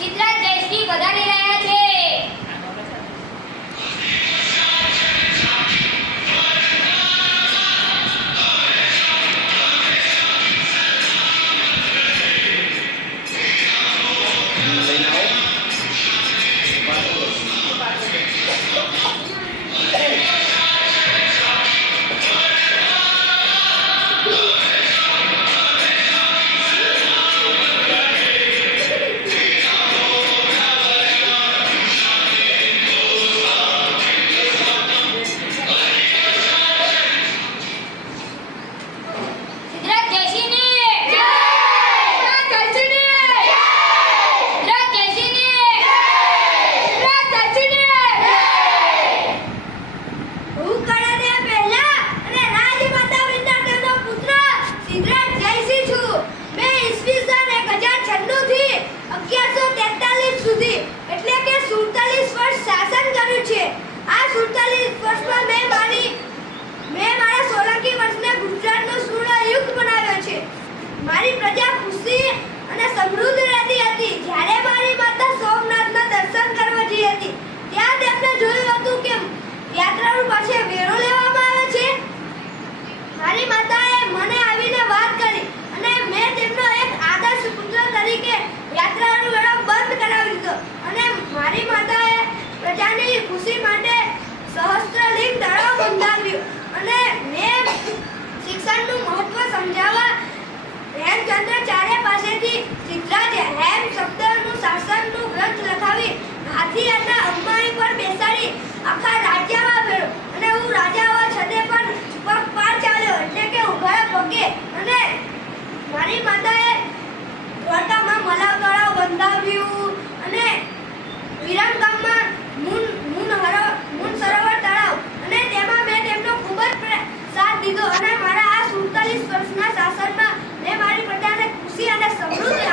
સિદ્ધરાજ જયશ્રી વધારી રહ્યા છે. મારી પ્રજા ખુશી અને સમૃદ્ધ રહેતી હતી. જ્યારે મારી માતા સોમનાથના દર્શન કરવા જઈ હતી ત્યાં તેમને જોયું હતું કે યાત્રાળુ પાસે વેરો લેવામાં આવે છે. મારી માતાએ મને આવીને વાત કરી અને મેં તેમનો એક આદર્શ પુત્ર તરીકે યાત્રાળુ વેરો બંધ કરાવી દીધો અને મારી માતાએ પ્રજાની ખુશી માટે સહસ્ત્રલિંગ તળાવ બંધાવ્યું અને મેં શિક્ષણનું મહત્વ સમજાવવા હેમચંદ્રાચાર્ય પાસેથી સિદ્ધરાજ હેમ શબ્દનું શાસનનું ગ્રંથ લખાવી હાથી અને અંબાણી પર બેસાડી આખા રાજ્યમાં ફેર્યો અને હું રાજા હોવા છતાં પણ પગપાર ચાલ્યો એટલે કે ઉભા પગે. અને મારી માતાએ દ્વારકામાં મલાવ તળાવ બંધાવ્યું અને વિરમગામમાં મૂન સરોવર તળાવ અને તેમાં મેં તેમનો ખૂબ જ સાથ દીધો અને મારા આ 47 વર્ષના શાસનમાં મેં મારી પ્રજાને ખુશી અને સમૃદ્ધિ